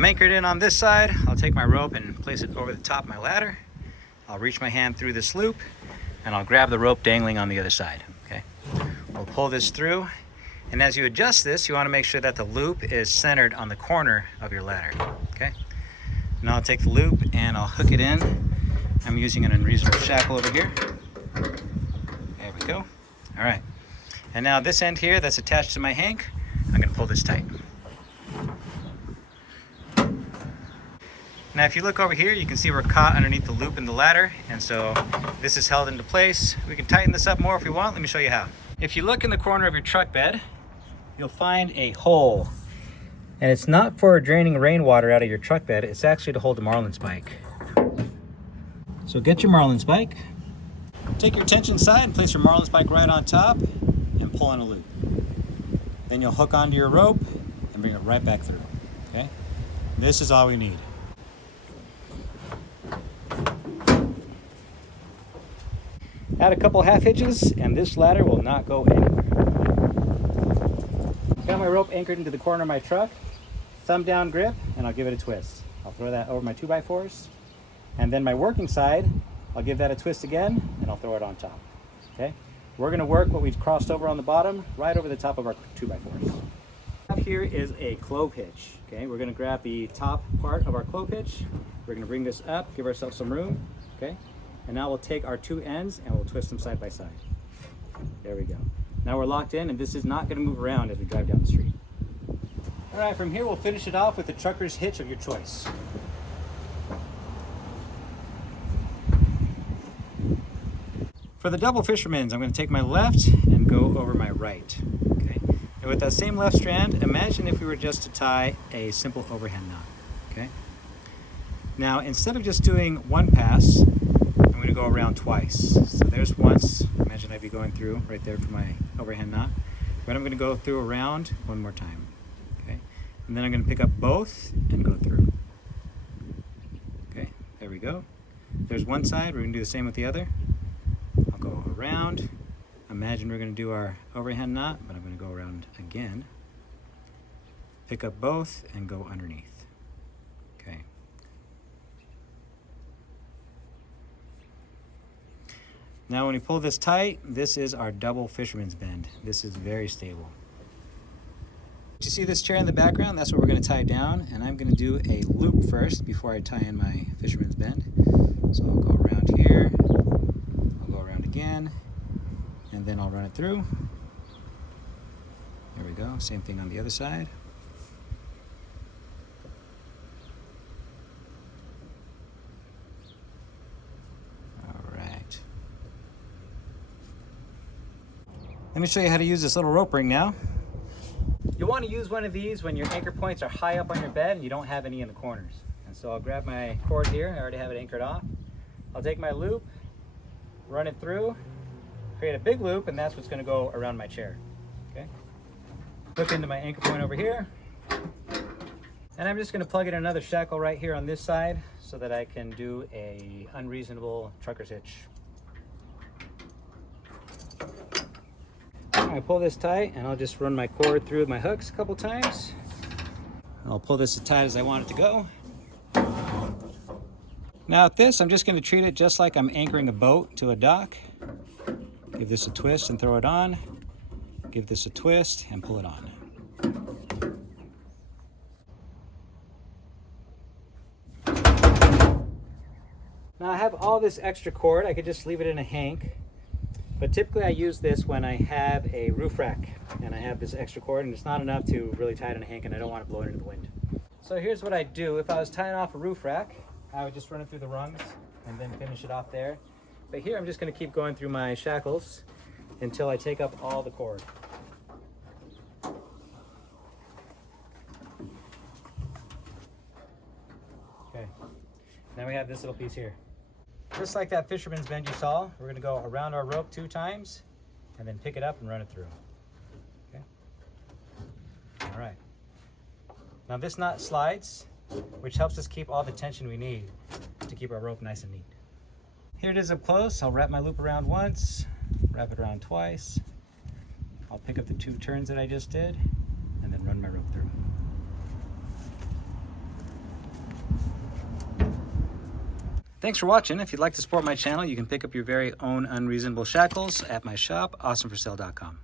I'm anchored in on this side. I'll take my rope and place it over the top of my ladder. I'll reach my hand through this loop and I'll grab the rope dangling on the other side, okay? We'll pull this through, and as you adjust this, you want to make sure that the loop is centered on the corner of your ladder, okay? Now I'll take the loop and I'll hook it in. I'm using an unreasonable shackle over here. There we go. All right. And now this end here that's attached to my hank, I'm gonna pull this tight. Now if you look over here, you can see we're caught underneath the loop in the ladder, and so this is held into place. We can tighten this up more if we want. Let me show you how. If you look in the corner of your truck bed, you'll find a hole. And it's not for draining rainwater out of your truck bed, it's actually to hold the Marlinspike. So get your Marlinspike, take your tension side and place your Marlinspike right on top and pull in a loop. Then you'll hook onto your rope and bring it right back through, okay? This is all we need. Add a couple half hitches and this ladder will not go anywhere. Got my rope anchored into the corner of my truck, thumb down grip, and I'll give it a twist. I'll throw that over my 2x4s, and then my working side, I'll give that a twist again, and I'll throw it on top, okay? We're gonna work what we've crossed over on the bottom, right over the top of our 2x4s. Here is a clove hitch, okay? We're gonna grab the top part of our clove hitch, we're gonna bring this up, give ourselves some room, okay? And now we'll take our two ends and we'll twist them side by side. There we go. Now we're locked in, and this is not gonna move around as we drive down the street. All right, from here we'll finish it off with the trucker's hitch of your choice. For the double fisherman's, I'm going to take my left and go over my right, okay? And with that same left strand, imagine if we were just to tie a simple overhand knot, okay? Now, instead of just doing one pass, I'm going to go around twice. So there's once, imagine I'd be going through right there for my overhand knot, but I'm going to go through around one more time, okay? And then I'm going to pick up both and go through. Okay, there we go. There's one side, we're going to do the same with the other. Go around. Imagine we're going to do our overhand knot, but I'm going to go around again. Pick up both and go underneath. Okay. Now when you pull this tight, this is our double fisherman's bend. This is very stable. You see this chair in the background? That's what we're going to tie down, and I'm going to do a loop first before I tie in my fisherman's bend. So I'll go around here. Again, and then I'll run it through. There we go. Same thing on the other side. All right. Let me show you how to use this little rope ring now. You want to use one of these when your anchor points are high up on your bed and you don't have any in the corners. And so I'll grab my cord here. I already have it anchored off. I'll take my loop, run it through, create a big loop, and that's what's going to go around my chair, okay? Hook into my anchor point over here, and I'm just going to plug in another shackle right here on this side so that I can do a unreasonable trucker's hitch. I pull this tight, and I'll just run my cord through my hooks a couple times. I'll pull this as tight as I want it to go. Now with this, I'm just going to treat it just like I'm anchoring a boat to a dock. Give this a twist and throw it on. Give this a twist and pull it on. Now I have all this extra cord. I could just leave it in a hank, but typically I use this when I have a roof rack and I have this extra cord and it's not enough to really tie it in a hank and I don't want to blow it into the wind. So here's what I do. If I was tying off a roof rack, I would just run it through the rungs and then finish it off there. But here I'm just going to keep going through my shackles until I take up all the cord. Okay, now we have this little piece here. Just like that fisherman's bend you saw, we're going to go around our rope 2 times and then pick it up and run it through. Okay. All right. Now this knot slides, which helps us keep all the tension we need to keep our rope nice and neat. Here it is up close. I'll wrap my loop around once, wrap it around twice. I'll pick up the 2 turns that I just did and then run my rope through. Thanks for watching. If you'd like to support my channel, you can pick up your very own unreasonable shackles at my shop, awesomeforsale.com.